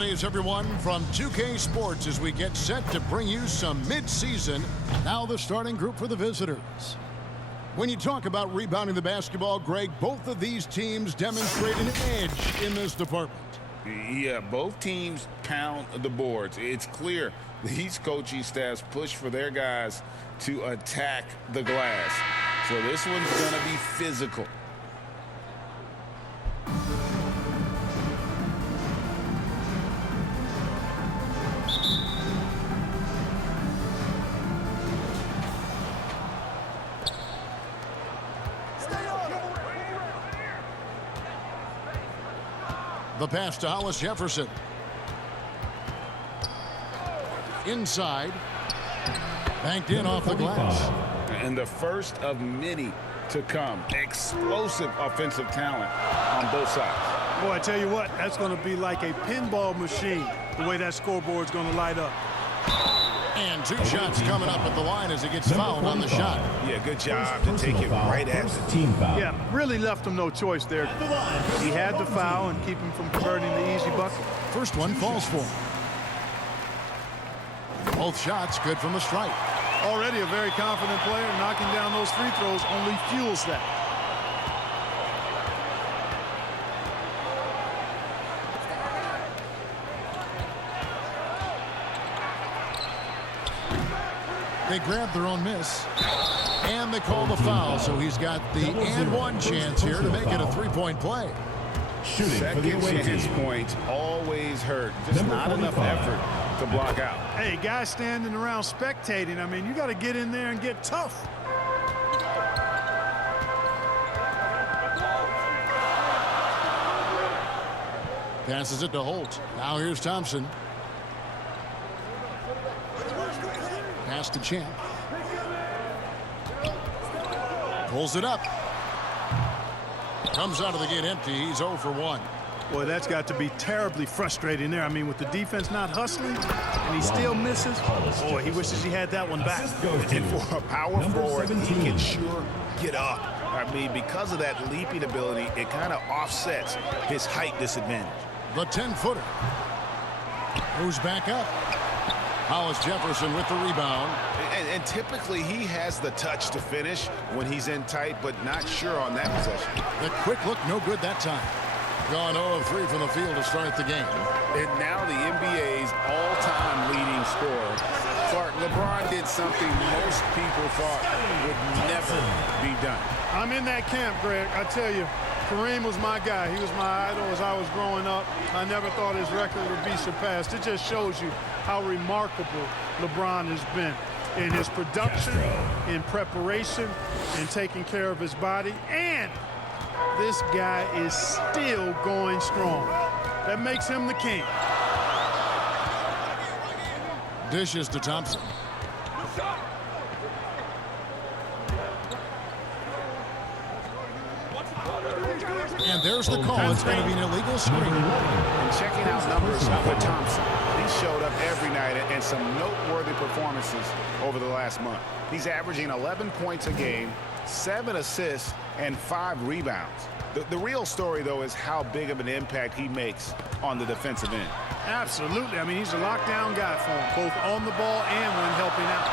Is everyone from 2K Sports as we get set to bring you some mid-season. Now the starting group for the visitors. When you talk about rebounding the basketball, Greg, both of these teams demonstrate an edge in this department. Yeah, both teams pound the boards. It's clear these coaching staffs push for their guys to attack the glass. So this one's going to be physical. The pass to Hollis Jefferson. Inside. Banked in off the glass. And the first of many to come. Explosive offensive talent on both sides. Boy, I tell you what, that's going to be like a pinball machine, the way that scoreboard's going to light up. And two shots coming up at the line as he gets fouled on the shot. Yeah, good job to take it right at the team foul. Yeah, really left him no choice there. He had to foul and keep him from converting the easy bucket. First one falls for him. Both shots good from the stripe. Already a very confident player. Knocking down those free throws only fuels that. They grab their own miss. And they call the foul, so he's got the and one chance here to make it a three-point play. Shooting second chance points always hurt. Just not enough effort to block out. Hey, guys standing around spectating, I mean, you got to get in there and get tough. Passes it to Holt. Now here's Thompson. Pass to Champ. Pulls it up. Comes out of the gate empty. He's 0 for 1. Boy, that's got to be terribly frustrating there. I mean, with the defense not hustling and he still misses, boy, he wishes he had that one back. And for a power forward, he can sure get up. I mean, because of that leaping ability, it kind of offsets his height disadvantage. The 10-footer. Moves back up. Hollis Jefferson with the rebound. And typically he has the touch to finish when he's in tight, but not sure on that possession. The quick look, no good that time. Gone 0 of 3 from the field to start the game. And now the NBA's all-time leading scorer. Clark, LeBron did something most people thought would never be done. I'm in that camp, Greg. I tell you, Kareem was my guy. He was my idol as I was growing up. I never thought his record would be surpassed. It just shows you how remarkable LeBron has been in his production, in preparation, in taking care of his body. And this guy is still going strong. That makes him the king. Dishes to Thompson. And there's the call. It's going to be an illegal screen. And checking out numbers for Thompson. He showed up every night and some noteworthy performances over the last month. He's averaging 11 points a game, 7 assists, and 5 rebounds. The real story, though, is how big of an impact he makes on the defensive end. Absolutely. I mean, he's a lockdown guy for him, both on the ball and when helping out.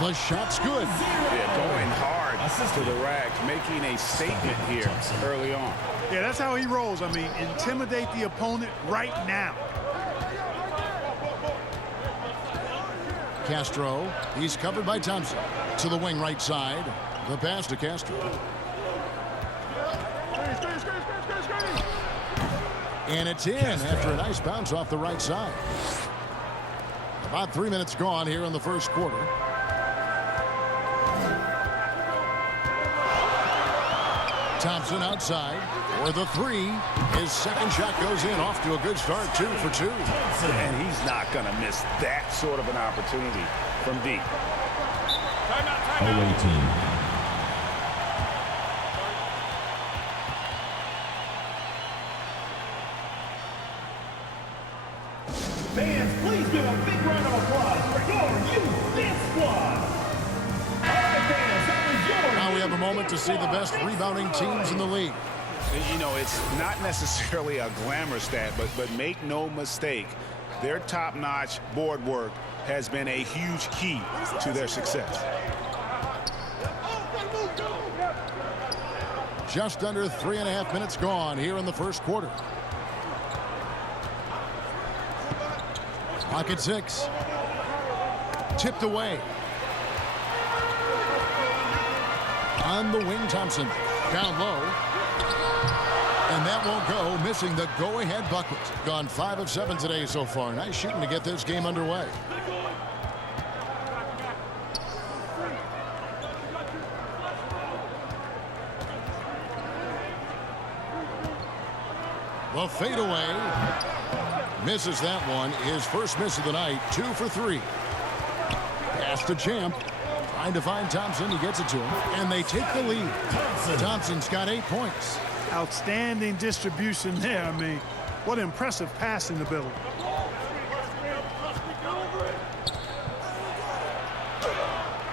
The shot's good. Yeah, going hard to the rack, making a statement here early on. Yeah, that's how he rolls. I mean, intimidate the opponent right now. Castro, he's covered by Thompson. To the wing right side. The pass to Castro. And it's in after a nice bounce off the right side. About 3 minutes gone here in the first quarter. Thompson outside for the 3. His second shot goes in, off to a good start, 2 for 2. And he's not going to miss that sort of an opportunity from deep. Away team. Fans, please give a big round of applause for your youth dance squad. All right, fans, that was your Now we have a moment to see the best rebounding teams in the league. You know, it's not necessarily a glamour stat, but make no mistake, their top-notch board work has been a huge key to their success. Just under 3.5 minutes gone here in the first quarter. Pocket 6. Tipped away. On the wing, Thompson. Down low. And that won't go, missing the go-ahead bucket. Gone 5 of 7 today so far. Nice shooting to get this game underway. The fadeaway. Misses that one. His first miss of the night. 2 for 3. Pass to Champ. Trying to find Thompson. He gets it to him. And they take the lead. Thompson's got 8 points. Outstanding distribution there. I mean, what impressive passing ability.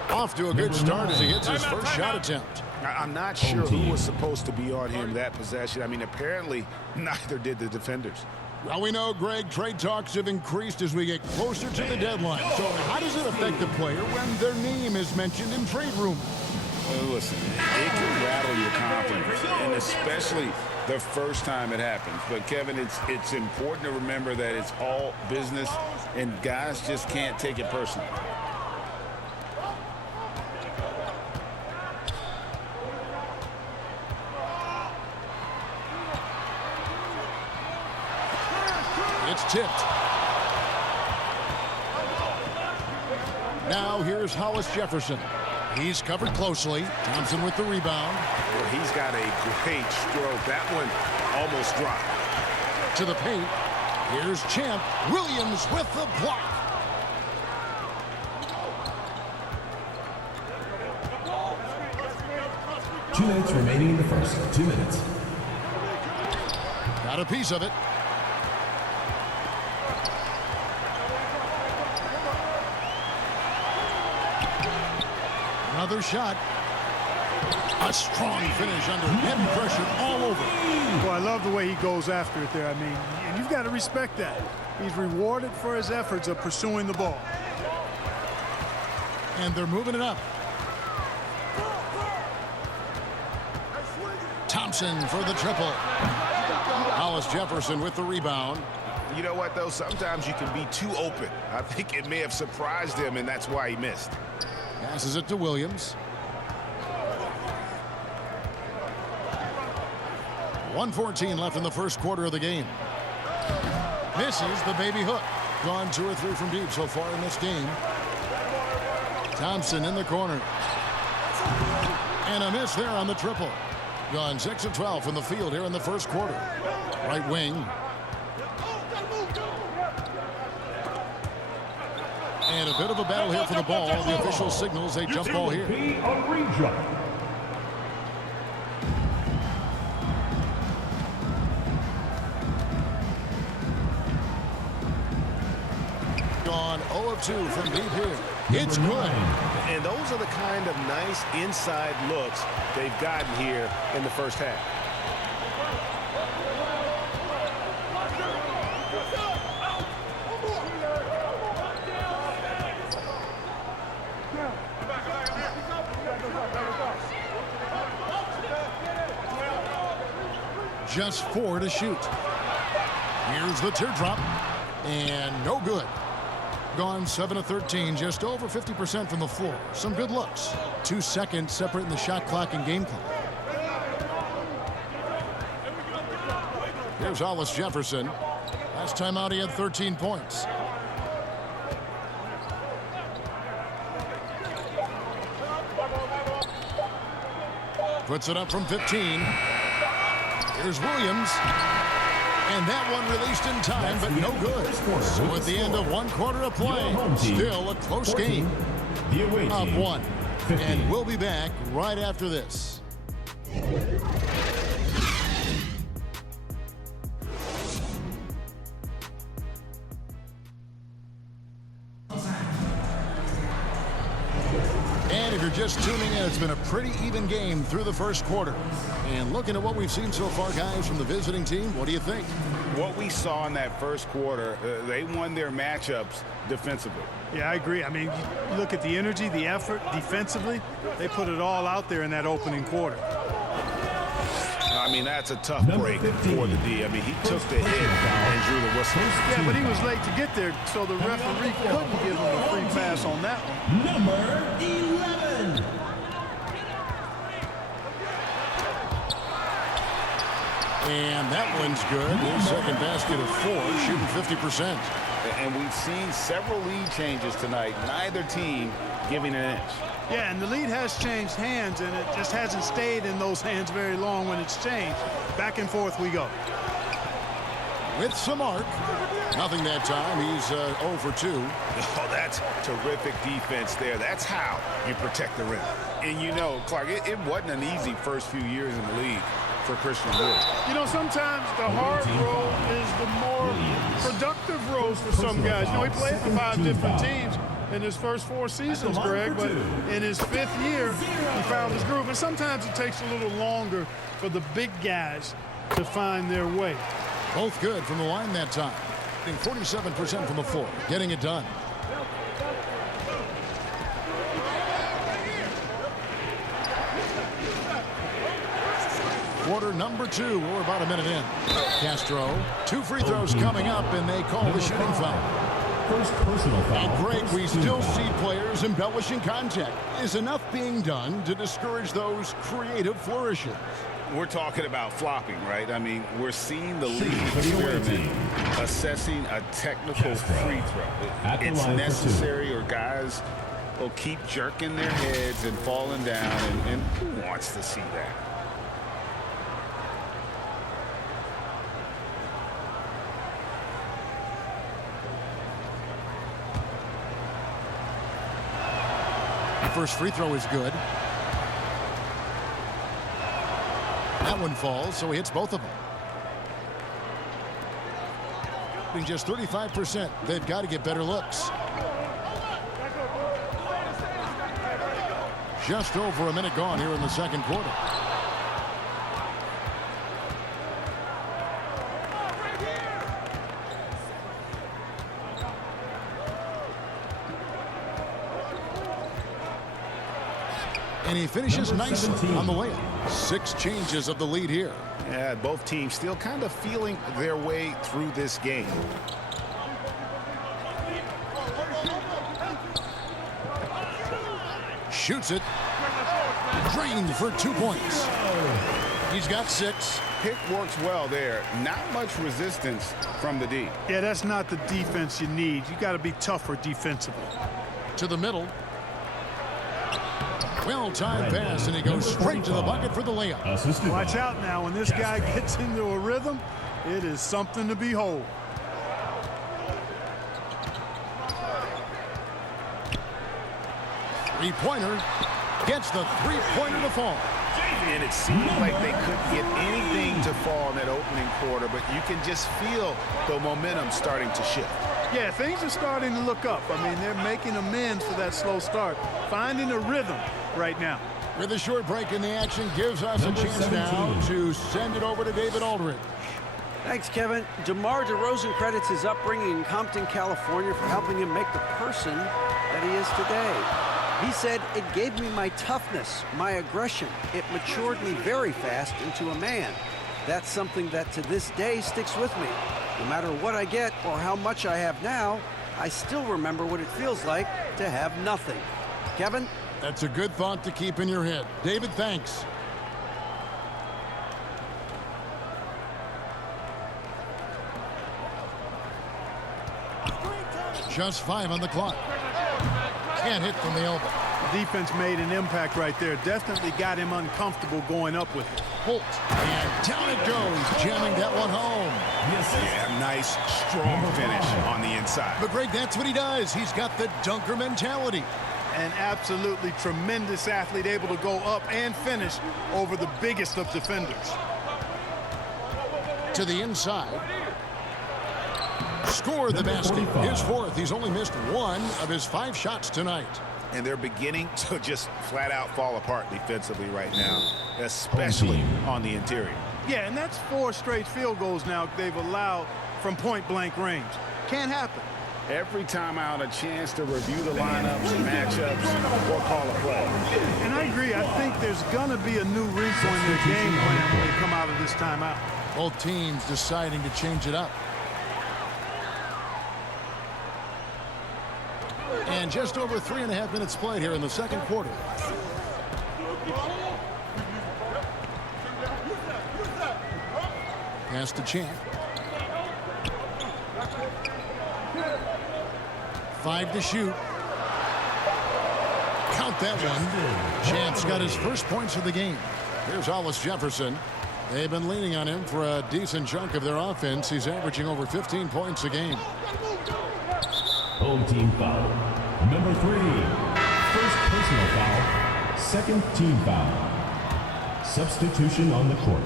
Off to a good start as he hits his first shot attempt. I'm not sure who was supposed to be on him that possession. I mean, apparently neither did the defenders. Well, we know, Greg, trade talks have increased as we get closer to the deadline. So how does it affect the player when their name is mentioned in trade rumors? Well, listen, it can rattle your confidence, and especially the first time it happens. But, Kevin, it's important to remember that it's all business, and guys just can't take it personally. It's tipped. Now here's Hollis Jefferson. He's covered closely. Thompson with the rebound. Well, he's got a great stroke. That one almost dropped. To the paint. Here's Champ. Williams with the block. Two minutes remaining in the first. 2 minutes. Got a piece of it. Another shot. A strong finish under heavy pressure all over. Well, I love the way he goes after it there. I mean, and you've got to respect that. He's rewarded for his efforts of pursuing the ball. And they're moving it up. Thompson for the triple. Hollis Jefferson with the rebound. You know what, though? Sometimes you can be too open. I think it may have surprised him, and that's why he missed. Passes it to Williams. 1:14 left in the first quarter of the game. Misses the baby hook. Gone 2 or 3 from deep so far in this game. Thompson in the corner. And a miss there on the triple. Gone 6 of 12 from the field here in the first quarter. Right wing. And a bit of a battle here for the ball. The official signals a jump ball here. Gone 0 of 2 from deep here. It's good. And those are the kind of nice inside looks they've gotten here in the first half. Just 4 to shoot. Here's the teardrop. And no good. Gone 7 of 13, just over 50% from the floor. Some good looks. 2 seconds separating the shot clock and game clock. Here's Hollis Jefferson. Last time out he had 13 points. Puts it up from 15. Here's Williams. And that one released in time, but no good. So at the end of 1 quarter of play, still a close game. Up 1. And we'll be back right after this. And if you're just tuning in, it's been a pretty even game through the first quarter. And looking at what we've seen so far, guys, from the visiting team, what do you think? What we saw in that first quarter, they won their matchups defensively. Yeah, I agree. I mean, you look at the energy, the effort defensively, they put it all out there in that opening quarter. I mean, that's a tough break for the D. I mean, he took the hit and drew the whistle. Yeah, but he was late to get there, so the referee couldn't give him a free pass on that one. Number 11. And that one's good. His second basket of 4, shooting 50%. And we've seen several lead changes tonight. Neither team giving an inch. Yeah, and the lead has changed hands, and it just hasn't stayed in those hands very long when it's changed. Back and forth we go. With some arc. Nothing that time. He's 0 for 2. Oh, that's terrific defense there. That's how you protect the rim. And you know, Clark, it wasn't an easy first few years in the league for Christian Wood. You know, sometimes the hard road is the more productive road for some guys. You know, he played for 5 different teams in his first 4 seasons, Greg, but in his 5th year, he found his groove. And sometimes it takes a little longer for the big guys to find their way. Both good from the line that time. 47% from the floor. Getting it done. Quarter number 2. We're about a minute in. Castro, 2 free throws coming up, and they call the shooting foul. First personal foul. And Greg, we still see players embellishing contact. Is enough being done to discourage those creative flourishes? We're talking about flopping, right? I mean, we're seeing the league experiment assessing a technical free throw. It's necessary, or guys will keep jerking their heads and falling down, and who wants to see that? First free throw is good. That one falls, so he hits both of them. Being just 35%, they've got to get better looks. Just over a minute gone here in the second quarter. And he finishes nicely on the layup. 6 changes of the lead here. Yeah, both teams still kind of feeling their way through this game. Shoots it. Drained for 2 points. He's got 6. Pick works well there. Not much resistance from the D. Yeah, that's not the defense you need. You got to be tougher defensively. To the middle. Well-timed pass, and he goes straight to the bucket for the layup. Watch out now. When this guy gets into a rhythm, it is something to behold. Three-pointer. Gets the three-pointer to fall. And it seemed like they couldn't get anything to fall in that opening quarter, but you can just feel the momentum starting to shift. Yeah, things are starting to look up. I mean, they're making amends for that slow start, finding a rhythm right now. With a short break in the action, gives us a chance now to send it over to David Aldridge. Thanks, Kevin. DeMar DeRozan credits his upbringing in Compton, California for helping him make the person that he is today. He said, "It gave me my toughness, my aggression. It matured me very fast into a man. That's something that to this day sticks with me. No matter what I get or how much I have now, I still remember what it feels like to have nothing." Kevin? That's a good thought to keep in your head. David, thanks. Just 5 on the clock. Can't hit from the elbow. The defense made an impact right there. Definitely got him uncomfortable going up with it. Holt, and down it goes, jamming that one home. Yeah, nice, strong finish on the inside. But Greg, that's what he does. He's got the dunker mentality. An absolutely tremendous athlete, able to go up and finish over the biggest of defenders. To the inside. Scored the basket. His 4th. He's only missed 1 of his 5 shots tonight. And they're beginning to just flat out fall apart defensively right now, especially on the interior. Yeah, and that's 4 straight field goals now they've allowed from point-blank range. Can't happen. Every time out, a chance to review the lineups, matchups, or call a play. And I agree. I think there's going to be a new wrinkle in their game plan when they come out of this timeout. Both teams deciding to change it up. And just over 3.5 minutes played here in the second quarter. Pass to Champ. 5 to shoot. Count that one. Champ's got his first points of the game. Here's Hollis Jefferson. They've been leaning on him for a decent chunk of their offense. He's averaging over 15 points a game. Home team foul. Number 3. First personal foul. Second team foul. Substitution on the court.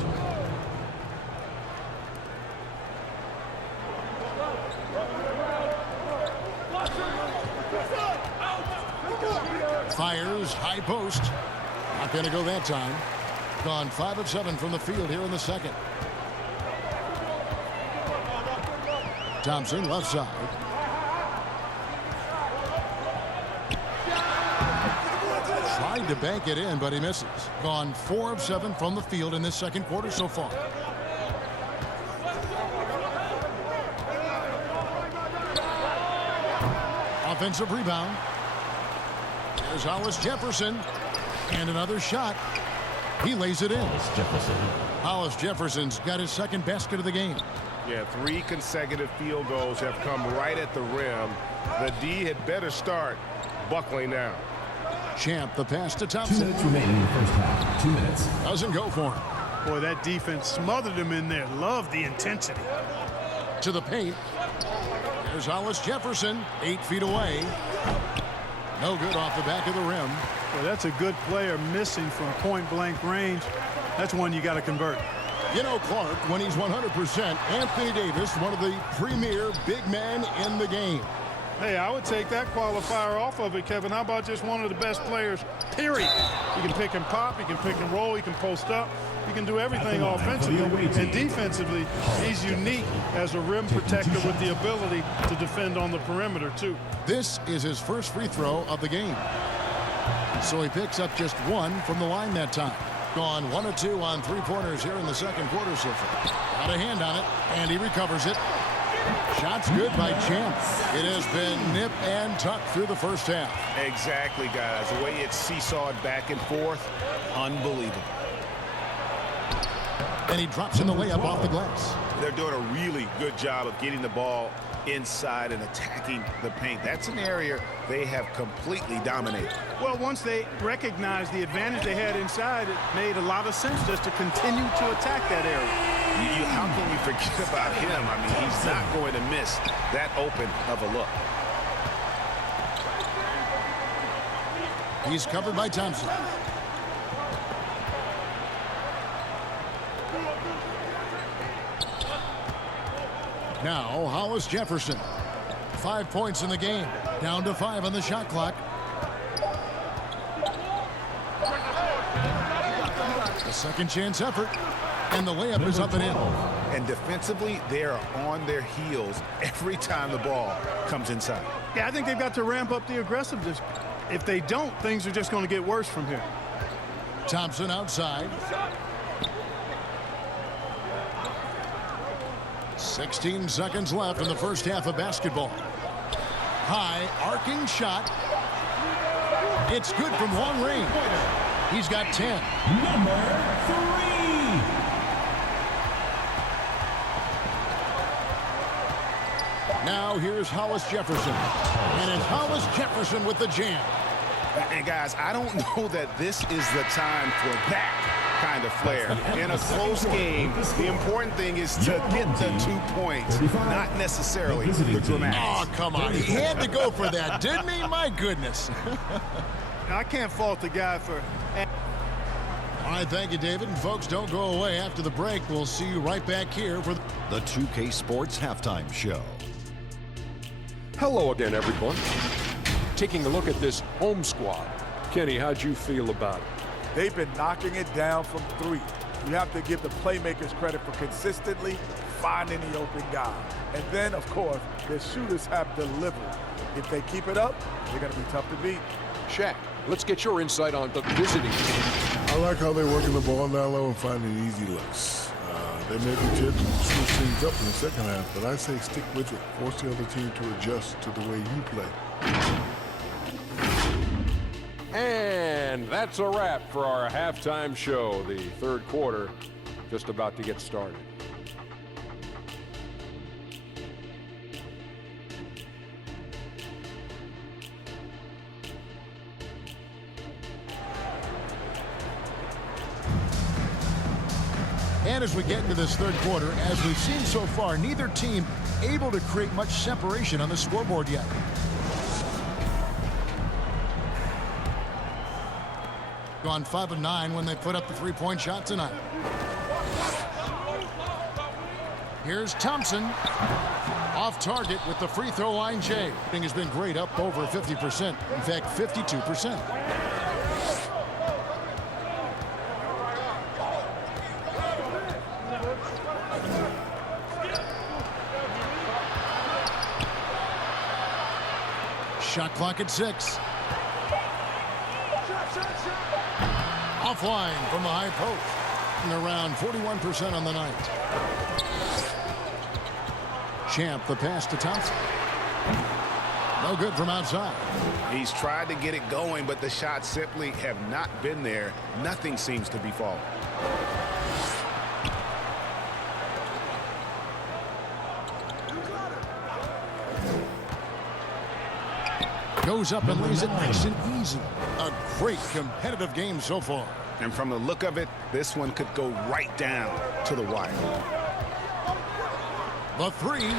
Fires, high post. Not going to go that time. Gone 5 of 7 from the field here in the second. Thompson, left side. Tried to bank it in, but he misses. Gone 4 of 7 from the field in this second quarter so far. Offensive rebound. There's Hollis Jefferson. And another shot. He lays it in. Hollis Jefferson's got his second basket of the game. Yeah, 3 consecutive field goals have come right at the rim. The D had better start buckling now. Champ, the pass to 2 Thompson. minutes remaining in the first half. 2 minutes. Doesn't go for him. Boy, that defense smothered him in there. Love the intensity. To the paint. There's Hollis Jefferson, 8 feet away. No good off the back of the rim. Well, that's a good player missing from point-blank range. That's one you got to convert. You know, Clark, when he's 100%, Anthony Davis, one of the premier big men in the game. Hey, I would take that qualifier off of it, Kevin. How about just one of the best players, period? He can pick and pop, he can pick and roll, he can post up, he can do everything offensively. And defensively, he's unique as a rim protector with the ability to defend on the perimeter, too. This is his first free throw of the game. So he picks up just 1 from the line that time. Gone 1 of 2 on 3-pointers here in the second quarter so far. Got a hand on it, and he recovers it. Shot's good by Champ. It has been nip and tuck through the first half. Exactly, guys. The way it's seesawed back and forth, unbelievable. And he drops in the layup off the glass. They're doing a really good job of getting the ball inside and attacking the paint. That's an area they have completely dominated. Well, once they recognized the advantage they had inside, it made a lot of sense just to continue to attack that area. How can you forget about him? I mean, he's not going to miss that open of a look. He's covered by Thompson. Now, Hollis Jefferson. 5 points in the game. Down to 5 on the shot clock. A second chance effort. And the layup is up and in. And defensively, they are on their heels every time the ball comes inside. Yeah, I think they've got to ramp up the aggressiveness. If they don't, things are just going to get worse from here. Thompson outside. 16 seconds left in the first half of basketball. High arcing shot. It's good from long range. He's got 10. Number 3. Now here's Hollis Jefferson. And it's Hollis Jefferson with the jam. And guys, I don't know that this is the time for that kind of flair. In a close game, the important thing is to get the 2 points, not necessarily the dramatics. Oh, come on. He had to go for that, didn't he? My goodness. Now, I can't fault the guy for... All right, thank you, David. And folks, don't go away. After the break, we'll see you right back here for the 2K Sports Halftime Show. Hello again, everyone. taking a look at this home squad. Kenny, how'd you feel about it? They've been knocking it down from three. You have to give the playmakers credit for consistently finding the open guy. And then, of course, their shooters have delivered. If they keep it up, they're going to be tough to beat. Shaq, let's get your insight on the visiting team. I like how they're working the ball down low and finding easy looks. They may be tempted to switch things up in the second half, but I say stick with it. Force the other team to adjust to the way you play. And that's a wrap for our halftime show. The third quarter just about to get started. And as we get into this third quarter, as we've seen so far, neither team able to create much separation on the scoreboard yet. Gone 5 of 9 when they put up the three-point shot tonight. Here's Thompson. Off target with the free throw line Jay. Thing has been great, up over 50%. In fact, 52%. Shot clock at 6. Offline from the high post. And around 41% on the night. Champ, the pass to Thompson. No good from outside. He's tried to get it going, but the shots simply have not been there. Nothing seems to be falling. Goes up and lays it nice and easy. A great competitive game so far. And from the look of it, this one could go right down to the wire. The three.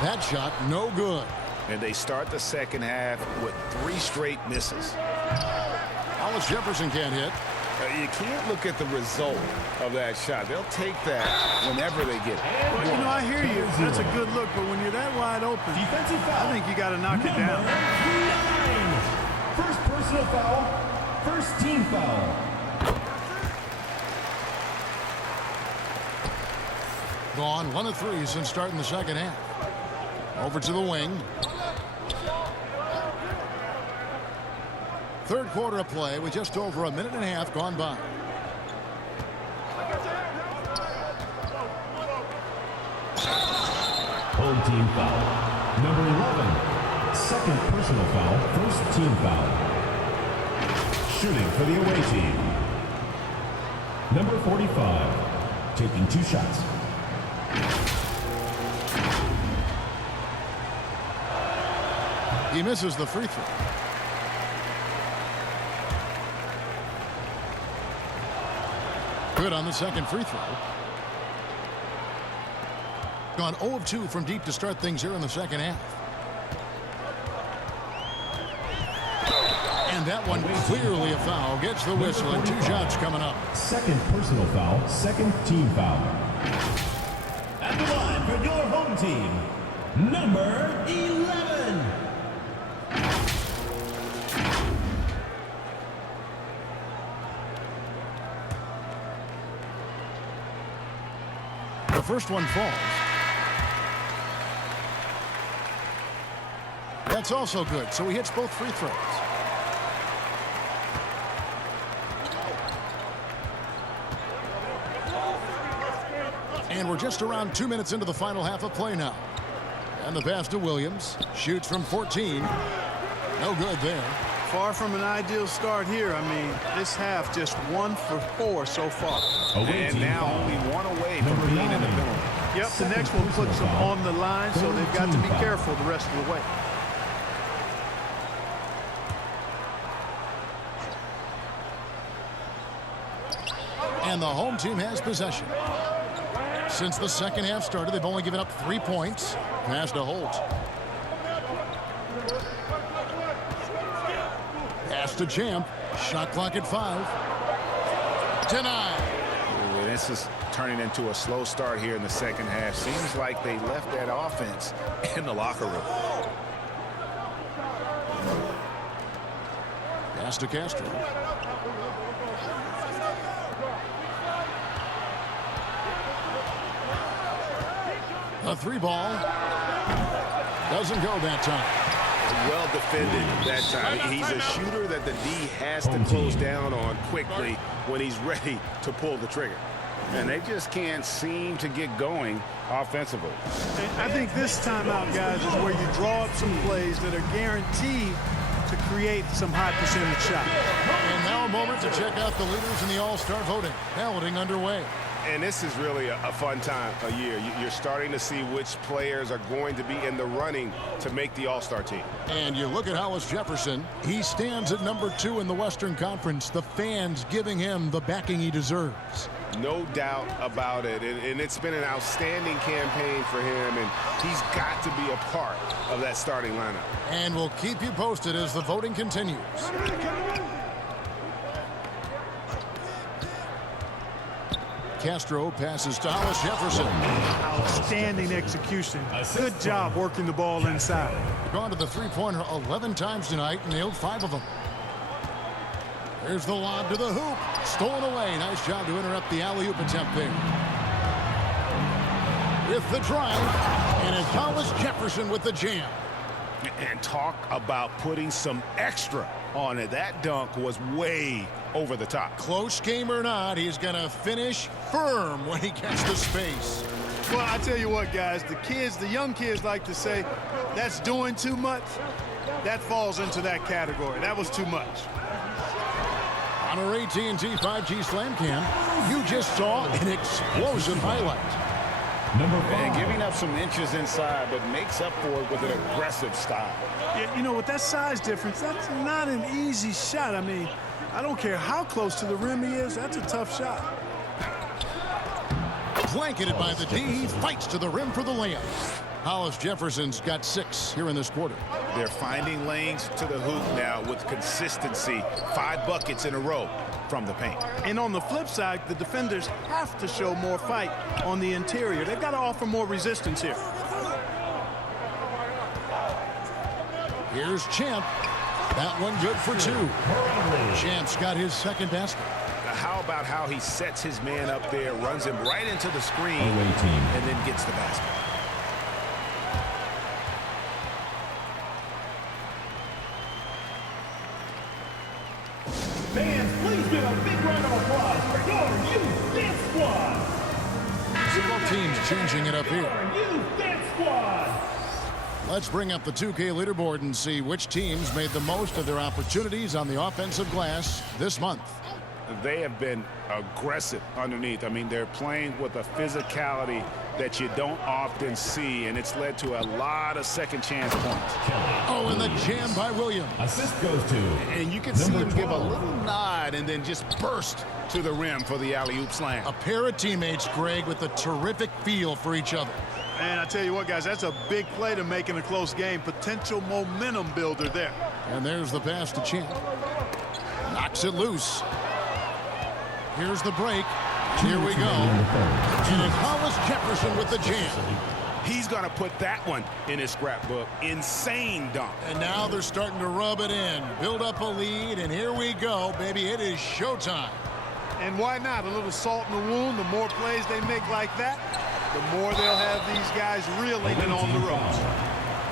That shot, no good. And they start the second half with 3 straight misses. Hollis Jefferson can't hit. You can't look at the result of that shot. They'll take that whenever they get it. Well, you know, I hear you. That's a good look, but when you're that wide open, Defensive foul. I think you got to knock it down. 9. First personal foul. First team foul. Gone 1 of 3 since starting the second half. Over to the wing. Third quarter of play with just over a minute and a half gone by. Home team foul. Number 11. Second personal foul. First team foul. Shooting for the away team. Number 45. Taking 2 shots. He misses the free throw. Good on the second free throw. Gone 0 of 2 from deep to start things here in the second half. And that one clearly a foul. Gets the whistle and 2 shots coming up. Second personal foul. Second team foul. At the line for your home team, number 11. The first one falls. That's also good, so he hits both free throws. And we're just around 2 minutes into the final half of play now. And the pass to Williams. Shoots from 14. No good there. Far from an ideal start here. I mean, this half just 1 for 4 so far. Away And team now foul. only 1 away from Number being in the 9. penalty. Yep, the next one puts them on the line, so they've got to be careful the rest of the way. And the home team has possession. Since the second half started, they've only given up 3 points. Pass to Holt. Pass to Champ. Shot clock at 5. Denied. This is turning into a slow start here in the second half. Seems like they left that offense in the locker room. Pass to Castro. A 3-ball. Doesn't go that time. Well defended that time. He's a shooter that the D has to close down on quickly when he's ready to pull the trigger. And they just can't seem to get going offensively. I think this timeout, guys, is where you draw up some plays that are guaranteed to create some high percentage shots. And now a moment to check out the leaders in the All-Star voting. Balloting underway. And this is really a fun time of year. You're starting to see which players are going to be in the running to make the All-Star team. And you look at Hollis Jefferson. He stands at number 2 in the Western Conference. The fans giving him the backing he deserves. No doubt about it. And it's been an outstanding campaign for him, and he's got to be a part of that starting lineup. And we'll keep you posted as the voting continues. Castro passes to Hollis Jefferson. Outstanding execution. Good job working the ball inside. Gone to the three-pointer 11 times tonight and nailed 5 of them. There's the lob to the hoop. Stolen away. Nice job to interrupt the alley-oop attempt there. With the drive, and it's Hollis Jefferson with the jam. And talk about putting some extra on it. That dunk was way over the top. Close game or not, he's going to finish firm when he gets the space. Well, I tell you what, guys, the young kids like to say, that's doing too much. That falls into that category. That was too much. On our AT&T 5G Slam Cam, you just saw an explosive highlight. Number 5. And giving up some inches inside, but makes up for it with an aggressive style. Yeah, you know, with that size difference, that's not an easy shot. I mean, I don't care how close to the rim he is, that's a tough shot. Blanketed by the D, he fights to the rim for the layup. Hollis Jefferson's got 6 here in this quarter. They're finding lanes to the hoop now with consistency. 5 buckets in a row from the paint. And on the flip side, the defenders have to show more fight on the interior. They've got to offer more resistance here. Here's Champ. That one good for 2. Champ's got his second basket. How about how he sets his man up there, runs him right into the screen, and then gets the basket. Fans, please give a big round of applause for your youth dance squad. Both teams changing it up here. Youth dance squad. Let's bring up the 2K leaderboard and see which teams made the most of their opportunities on the offensive glass this month. They have been aggressive underneath. I mean, they're playing with a physicality that you don't often see, and it's led to a lot of second chance points. Oh, and the jam by Williams. Assist goes to. And you can see him give a little nod and then just burst to the rim for the alley-oop slam. A pair of teammates, Greg, with a terrific feel for each other. And I tell you what, guys, that's a big play to make in a close game. Potential momentum builder there. And there's the pass to Champ. Knocks it loose. Here's the break. Here we go. And it's Hollis Jefferson with the jam. He's going to put that one in his scrapbook. Insane dunk. And now they're starting to rub it in. Build up a lead, and here we go, baby. It is showtime. And why not? A little salt in the wound. The more plays they make like that, the more they'll have these guys reeling in on the ropes.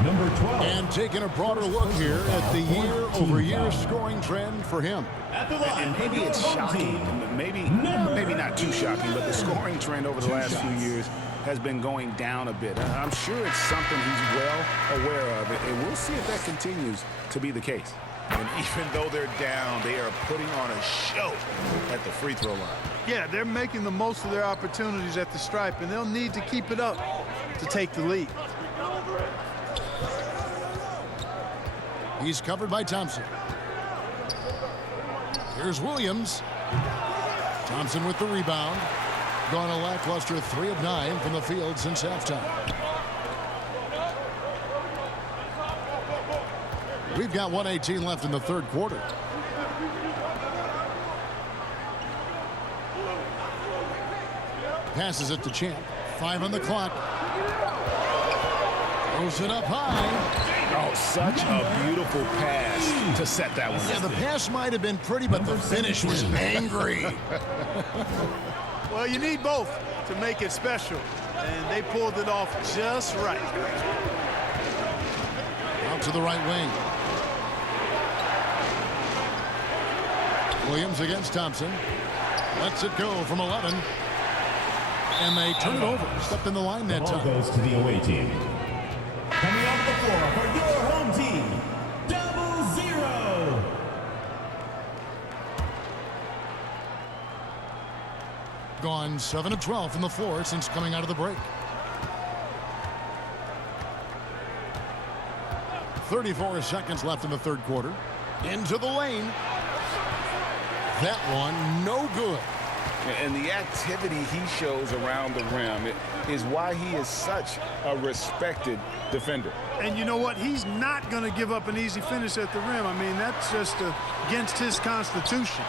Number 12. And taking a broader look here at the year-over-year scoring trend for him. And maybe it's shocking, maybe not too shocking, but the scoring trend over the last few years has been going down a bit. I'm sure it's something he's well aware of, and we'll see if that continues to be the case. And even though they're down, they are putting on a show at the free throw line. Yeah, they're making the most of their opportunities at the stripe, and they'll need to keep it up to take the lead. He's covered by Thompson. Here's Williams. Thompson with the rebound. Gone a lackluster 3 of 9 from the field since halftime. We've got 1:18 left in the third quarter. Passes it to Champ. 5 on the clock. Throws it up high. Oh, such a beautiful pass to set that one. Yeah, the pass might have been pretty, but the finish was angry. Well, you need both to make it special, and they pulled it off just right. Out to the right wing. Williams against Thompson. Lets it go from 11. And they turn it over. Stepped in the line that Ball time. goes to the away team. Coming off the floor for your home team, 0-0. Gone 7 of 12 from the floor since coming out of the break. 34 seconds left in the third quarter. Into the lane. That one no good. And the activity he shows around the rim is why he is such a respected defender. And you know what? He's not going to give up an easy finish at the rim. I mean, that's just against his constitution.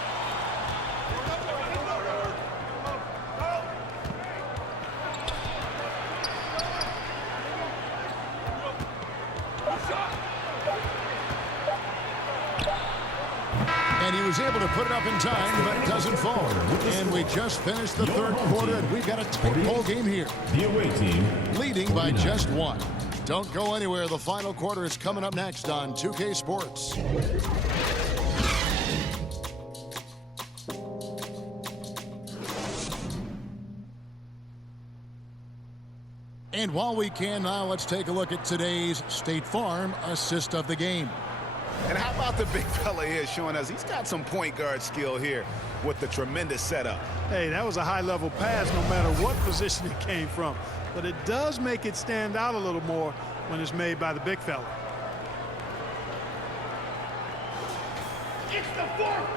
And he was able to put it up in time, but it doesn't fall. And we just finished the third quarter, and we've got a tight ball game here. The away team Leading by just one. Don't go anywhere. The final quarter is coming up next on 2K Sports. And while we can now, let's take a look at today's State Farm assist of the game. And how about the big fella here showing us he's got some point guard skill here with the tremendous setup. Hey, that was a high-level pass no matter what position it came from. But it does make it stand out a little more when it's made by the big fella.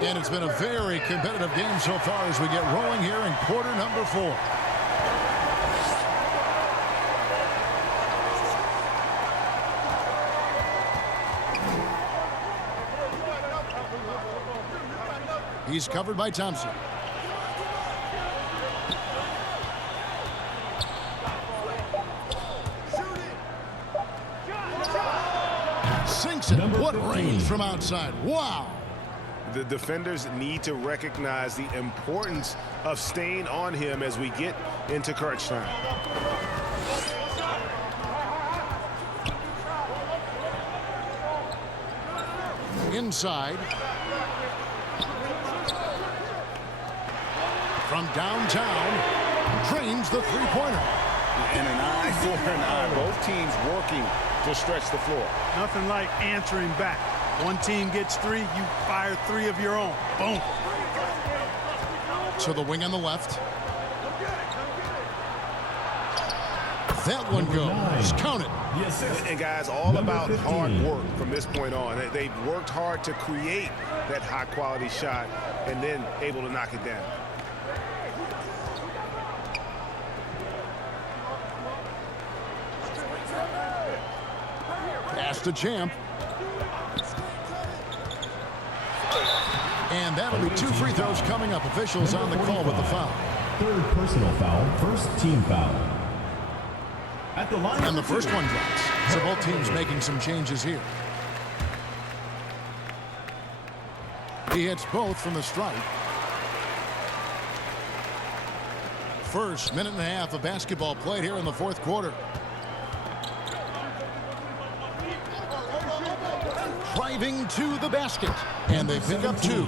And it's been a very competitive game so far as we get rolling here in quarter number 4. He's covered by Thompson. Sinks it. What range from outside. Wow. The defenders need to recognize the importance of staying on him as we get into crunch time. Inside. From downtown, drains the three-pointer. And an eye for an eye. Both teams working to stretch the floor. Nothing like answering back. One team gets 3, you fire 3 of your own. Boom. To the wing on the left. That one goes. Count it. And guys, all about hard work from this point on. They've worked hard to create that high-quality shot and then able to knock it down. Pass to Champ. And that'll be 2 free throws coming up. Officials on the call with the foul. Third personal foul, first team foul. At the line. And the first one drops. So both teams making some changes here. He hits both from the stripe. First minute and a half of basketball played here in the fourth quarter. Driving to the basket. And they pick up 2.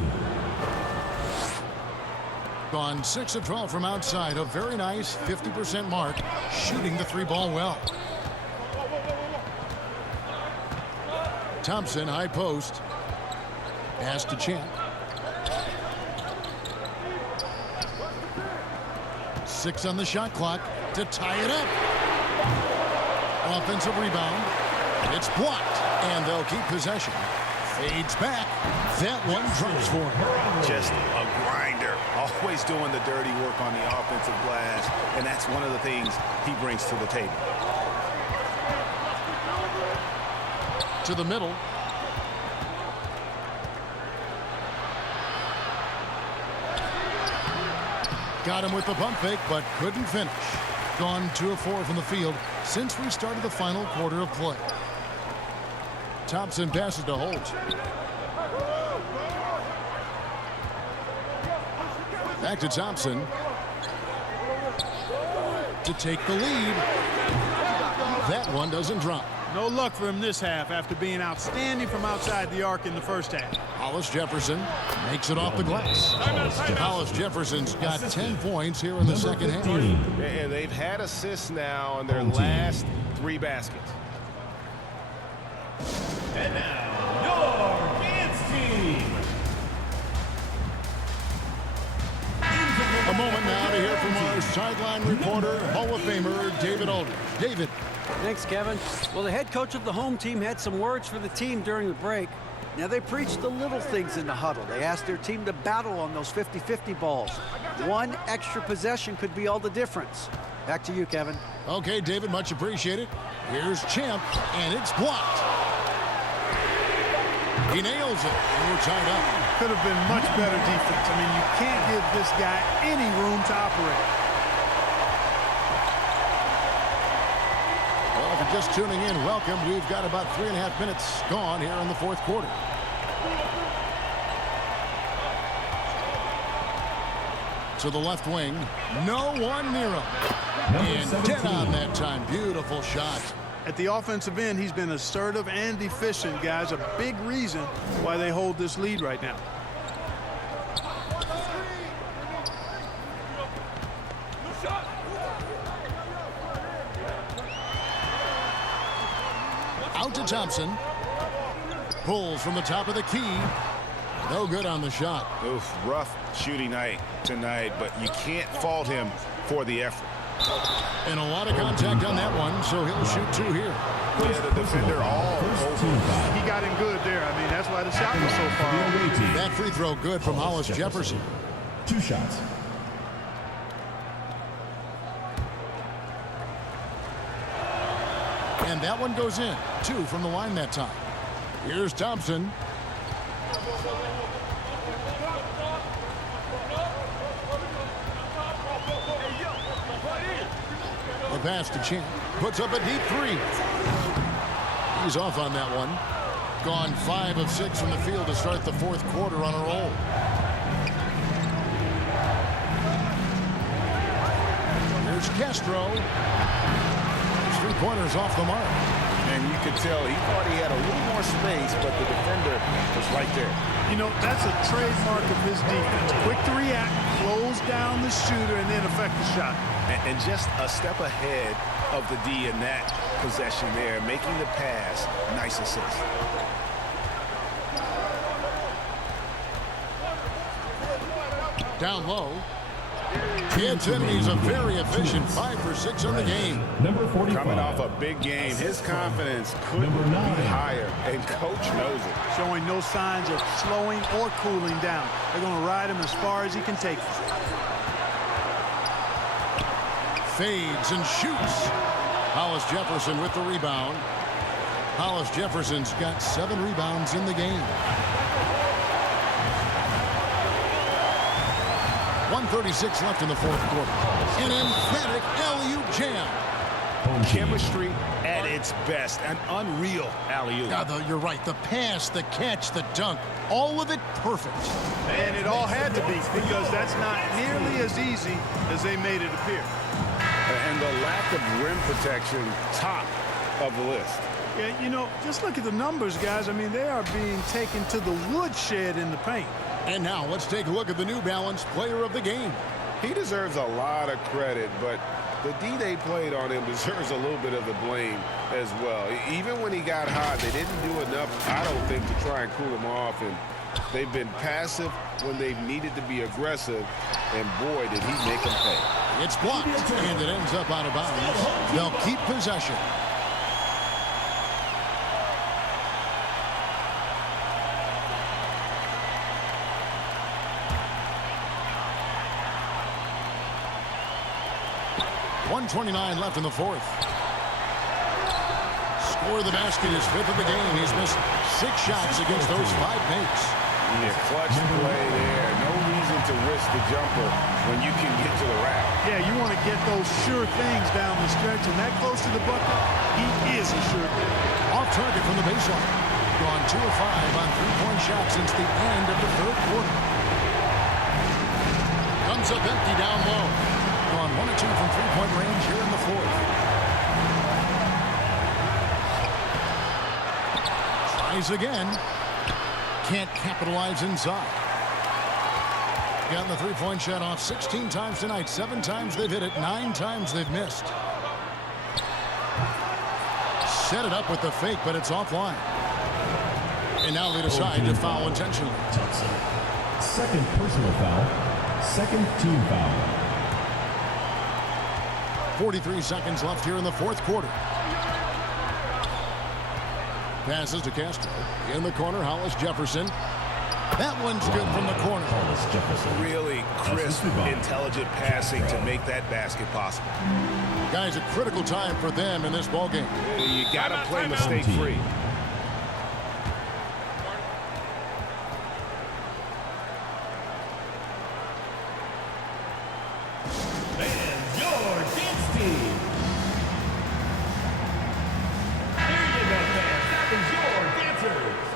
Gone 6 of 12 from outside. A very nice 50% mark. Shooting the 3-ball well. Thompson, high post. Pass to Champ. 6 on the shot clock to tie it up. Offensive rebound. It's blocked, and they'll keep possession. Fades back. That one drops for him. Just a grinder. Always doing the dirty work on the offensive glass, and that's one of the things he brings to the table. To the middle. Got him with the pump fake, but couldn't finish. Gone 2 of 4 from the field. since we started the final quarter of play. Thompson passes to Holt. Back to Thompson to take the lead. That one doesn't drop. No luck for him this half after being outstanding from outside the arc in the first half. Hollis Jefferson makes it off the glass. Hollis Jefferson's got 10 points here in the second half. And they've had assists now on their last 3 baskets. And now, your dance team. A moment now to hear from our sideline reporter, Hall of Famer David Aldridge. David. Thanks, Kevin. Well, the head coach of the home team had some words for the team during the break. Now, they preached the little things in the huddle. They asked their team to battle on those 50-50 balls. One extra possession could be all the difference. Back to you, Kevin. Okay, David, much appreciated. Here's Champ, and it's blocked. He nails it, and we're tied up. Could have been much better defense. I mean, you can't give this guy any room to operate. Well, if you're just tuning in, welcome. We've got about 3.5 minutes gone here in the fourth quarter. To the left wing. No one near him. And dead on that time. Beautiful shot. At the offensive end, he's been assertive and efficient, guys. A big reason why they hold this lead right now. Out to Thompson. Pulls from the top of the key. No good on the shot. Oof, rough shooting night tonight, but you can't fault him for the effort. And a lot of contact on that one, so he'll shoot 2 here. Yeah, the defender all over. He got him good there. I mean, that's why the shot was so far off. That free throw good from Hollis Jefferson. 2 shots. And that one goes in. 2 from the line that time. Here's Thompson. The pass to Champ. Puts up a deep 3. He's off on that one. Gone 5 of 6 from the field to start the fourth quarter on a roll. Here's Castro. 3-pointers off the mark. And you could tell he thought he had a little more space, but the defender was right there. You know, that's a trademark of his defense. Quick to react, close down the shooter, and then affect the shot. And just a step ahead of the D in that possession there, making the pass. Nice assist. Down low. He's a very efficient 5 for 6 on the game. Number 45. Coming off a big game, his confidence couldn't be higher, and coach knows it. Showing no signs of slowing or cooling down. They're going to ride him as far as he can take him. Fades and shoots. Hollis Jefferson with the rebound. Hollis Jefferson's got 7 rebounds in the game. 1:36 left in the fourth quarter. An emphatic alley-oop jam. Chemistry at its best. An unreal alley-oop. You're right. The pass, the catch, the dunk, all of it perfect. And it all had to be, because that's not nearly as easy as they made it appear. And the lack of rim protection, top of the list. Yeah, you know, just look at the numbers, guys. I mean, they are being taken to the woodshed in the paint. And now let's take a look at the New Balance player of the game. He deserves a lot of credit, but the D they played on him deserves a little bit of the blame as well. Even when he got hot, they didn't do enough, I don't think, to try and cool him off. And they've been passive when they've needed to be aggressive. And boy, did he make them pay. It's blocked, and it ends up out of bounds. They'll keep possession. .129 left in the fourth. Score the basket, his 5th of the game. He's missed 6 shots against those 5 makes. Yeah, clutch play there. No reason to risk the jumper when you can get to the rack. Yeah, you want to get those sure things down the stretch, and that close to the bucket, he is a sure thing. Off target from the baseline. Gone 2 of 5 on three-point shots since the end of the third quarter. Comes up empty down low. Gone 1 of 2 from three-point range here in the fourth. Tries again. Can't capitalize inside. Gotten the three-point shot off 16 times tonight. 7 times they've hit it. 9 times they've missed. Set it up with the fake, but it's offline. And now they decide to foul intentionally. Thompson. Second personal foul. Second team foul. 43 seconds left here in the fourth quarter. Passes to Castro. In the corner, Hollis Jefferson. That one's good from the corner. Hollis Jefferson. Really crisp, intelligent passing to make that basket possible. Guys, a critical time for them in this ballgame. You got to play mistake-free. And your dance team. Here you go, fans. That is your dancers.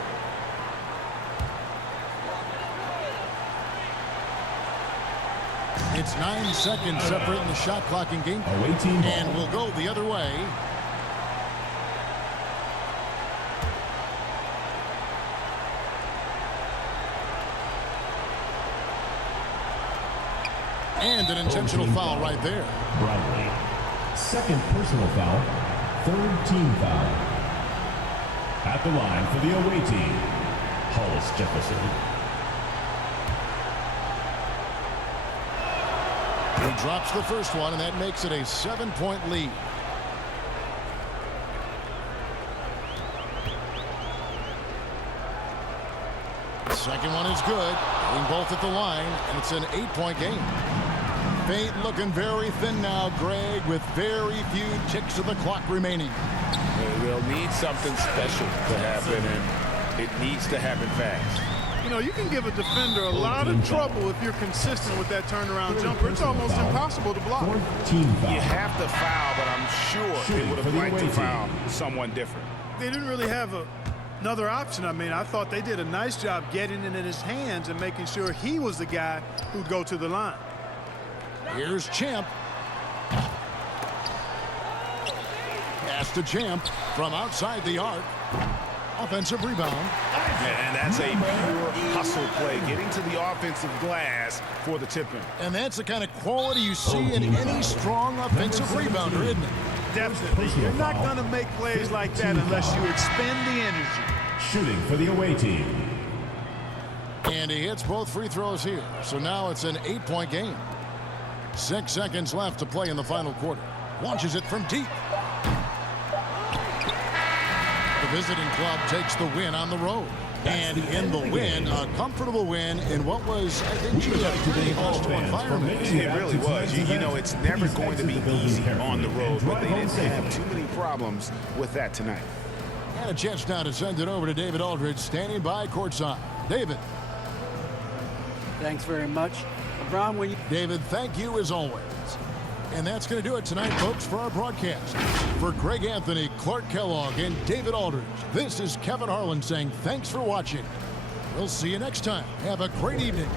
It's 9 seconds separating the shot clock and game. Away team ball. And we'll go the other way. And an intentional foul right there. Brownlee. Second personal foul. Third team foul. At the line for the away team, Hollis Jefferson. He drops the first one, and that makes it a 7-point lead. The second one is good. Getting both at the line, and it's an 8-point game. Fate looking very thin now, Greg, with very few ticks of the clock remaining. They'll need something special to happen, and it needs to happen fast. You know, you can give a defender a lot of trouble if you're consistent with that turnaround jumper. It's almost impossible to block. Team foul. You have to foul, but I'm sure they would have liked to foul someone different. They didn't really have another option. I mean, I thought they did a nice job getting it in his hands and making sure he was the guy who'd go to the line. Here's Champ. Pass to Champ from outside the arc. Offensive rebound. And that's a pure hustle play, getting to the offensive glass for the tip-in. And that's the kind of quality you see in any strong offensive rebounder, isn't it? Definitely. You're not going to make plays like that unless you expend the energy. Shooting for the away team. And he hits both free throws here. So now it's an 8-point game. 6 seconds left to play in the final quarter. Launches it from deep. The visiting club takes the win on the road. And in the win, a comfortable win in what was, I think, a pretty hostile environment. It really was. You know, it's never going to be easy on the road, but they didn't have too many problems with that tonight. And a chance now to send it over to David Aldridge, standing by courtside. David. Thanks very much. LeBron, when you... David, thank you as always. And that's going to do it tonight, folks, for our broadcast. For Greg Anthony, Clark Kellogg, and David Aldridge, this is Kevin Harlan saying thanks for watching. We'll see you next time. Have a great evening.